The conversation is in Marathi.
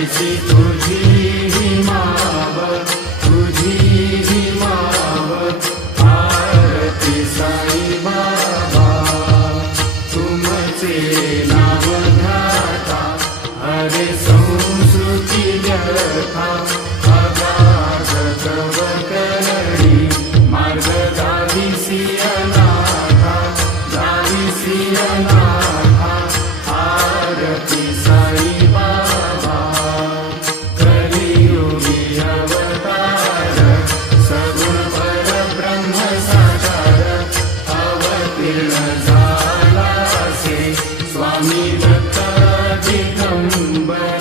ऐसी तुझी ही मावत, तुझी ही मावत, आरती साई बाबा. तुमचे नाव ध्याता हरे संस्कृती व्यथा, अगाध तव करणी मार्ग गाविसी अनाथा, गाविसी अनाथा. आरती साई बाबा. कलियुगी अवतार सगुण परब्रह्म साकार, अवतीर्ण झाला से स्वामी दत्त दिगंबर.